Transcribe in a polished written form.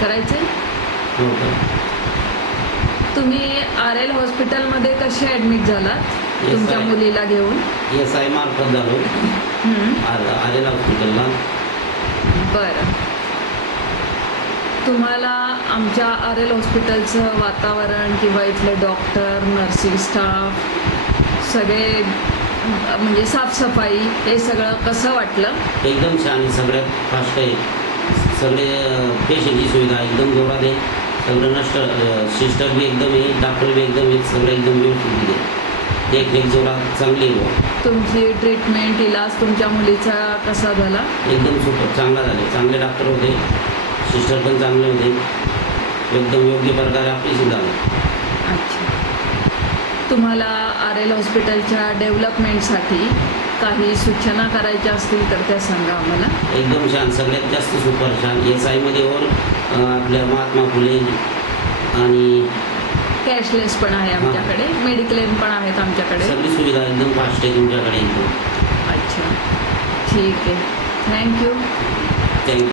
करायचे? हो का? तुम्ही RL हॉस्पिटलमध्ये कसे ॲडमिट झालात तुमच्या मुलीला घेऊन? SI मार्फत झालो RL हॉस्पिटलला. बरं. तुम्हाला आमच्या RL हॉस्पिटलचं वातावरण किंवा इथले डॉक्टर, नर्सिंग स्टाफ सगळे म्हणजे साफसफाई हे सगळं कसं वाटलं? एकदम छान आहे. सगळ्यात फास्ट आहे. सगळे पेशंटची सुविधा एकदम जोरात आहे. सगळं सिस्टर बी एकदम आहे, डॉक्टर बी एकदम आहे. सगळं एकदम व्यवस्थित आहे. एक जोरात चांगली आहे. तुमची ट्रीटमेंट इलाज तुमच्या मुलीचा कसा झाला? एकदम सुपर चांगला झाले. चांगले डॉक्टर होते, सिस्टर पण चांगले होते. एकदम योग्य प्रकारे ऑपरेशन झालं. अच्छा. तुम्हाला RL हॉस्पिटलच्या डेव्हलपमेंटसाठी काही सूचना करायच्या असतील तर त्या सांगा आम्हाला. एकदम छान. सगळ्यात जास्त सुपर छान. SI मध्ये आपल्या महात्मा फुले आणि कॅशलेस पण आहे आमच्याकडे, मेडिक्लेम पण आहेत आमच्याकडे. सगळी सुविधा एकदम फास्ट आहे तुमच्याकडे. अच्छा, ठीक आहे. थँक्यू.